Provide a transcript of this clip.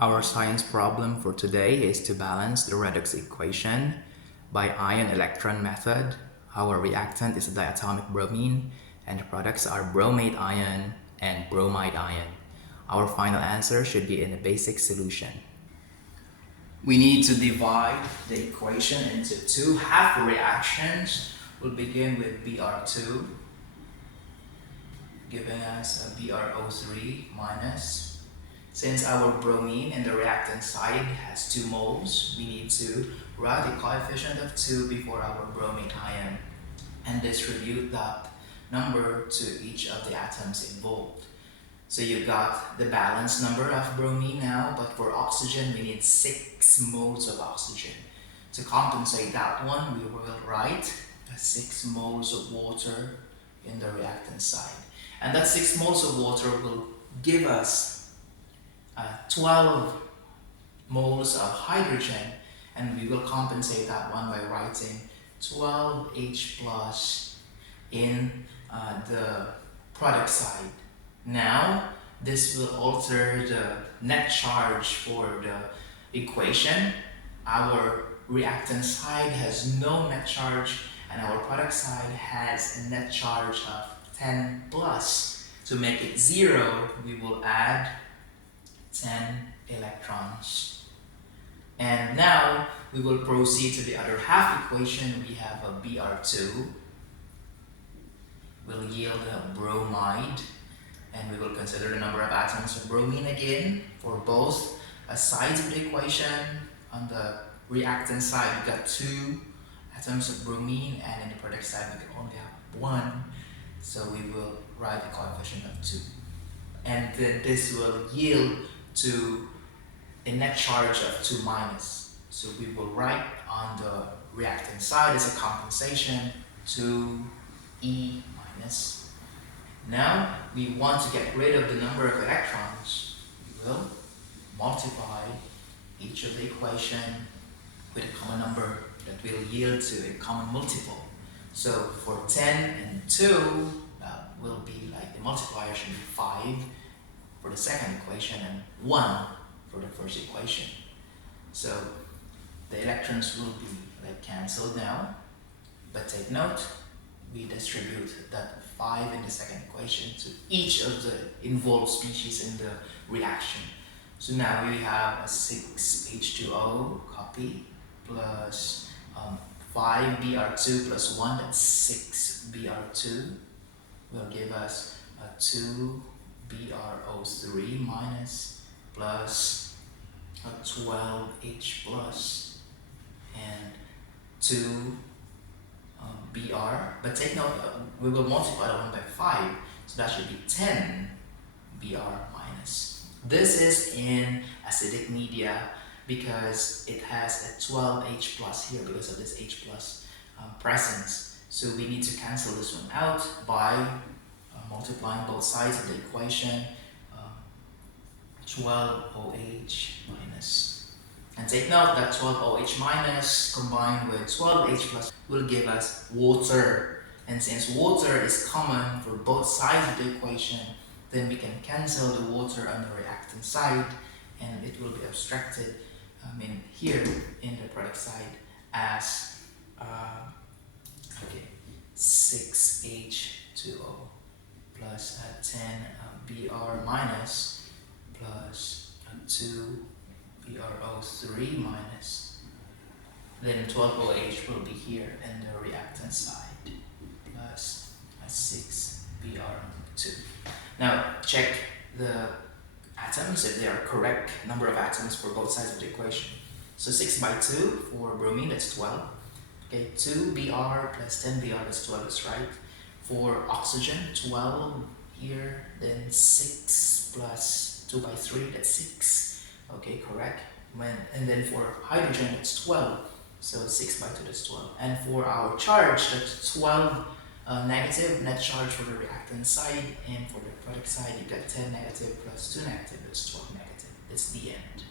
Our science problem for today is to balance the redox equation by ion-electron method. Our reactant is diatomic bromine and the products are bromate ion and bromide ion. Our final answer should be in a basic solution. We need to divide the equation into two half reactions. We'll begin with Br2, giving us a BrO3 minus. Since our bromine in the reactant side has 2 moles, we need to write the coefficient of 2 before our bromate ion and distribute that number to each of the atoms involved. So you got the balanced number of bromine now, but for oxygen we need 6 moles of oxygen. To compensate that one, we will write 6 moles of water in the reactant side. And that 6 moles of water will give us 12 moles of hydrogen, and we will compensate that one by writing 12H plus in the product side. Now this will alter the net charge for the equation. Our reactant side has no net charge and our product side has a net charge of 10 plus. To make it 0, we will add 10 electrons. And now we will proceed to the other half equation. We have a Br2 will yield a bromide, and we will consider the number of atoms of bromine again for both sides of the equation. On the reactant side we got 2 atoms of bromine, and in the product side we can only have 1, so we will write the coefficient of 2, and then this will yield to a net charge of 2 minus. So we will write on the reactant side as a compensation 2E minus. Now we want to get rid of the number of electrons. We will multiply each of the equation with a common number that will yield to a common multiple. So for 10 and 2, that will be like the multiplier should be 5 for the second equation and 1 for the first equation. So the electrons will be like cancelled now, but take note, we distribute that 5 in the second equation to each of the involved species in the reaction. So now we have a 6H2O copy plus 5Br2 plus 1, that's 6Br2, will give us a 2BrO3 minus plus a 12H plus and 2 Br, but take note, we will multiply that one by 5, so that should be 10 Br minus. This is in acidic media because it has a 12H plus here because of this H plus presence. So we need to cancel this one out by multiplying both sides of the equation, 12OH minus. And take note that 12OH minus combined with 12H plus will give us water. And since water is common for both sides of the equation, then we can cancel the water on the reactant side and it will be abstracted here in the product side as 6H2O plus 10 Br minus plus 2 BrO3 minus. Then 12OH will be here in the reactant side plus 6 Br2. Now check the atoms if they are correct number of atoms for both sides of the equation. So 6 by 2 for bromine, that's 12. Okay, 2 Br plus 10 Br, that's 12 is right. For oxygen, 12 here, then 6 plus 2 by 3, that's 6. Okay, correct. And then for hydrogen, it's 12. So 6 by 2, that's 12. And for our charge, that's 12 negative net charge for the reactant side, and for the product side, you got 10 negative plus 2 negative, that's 12 negative. That's the end.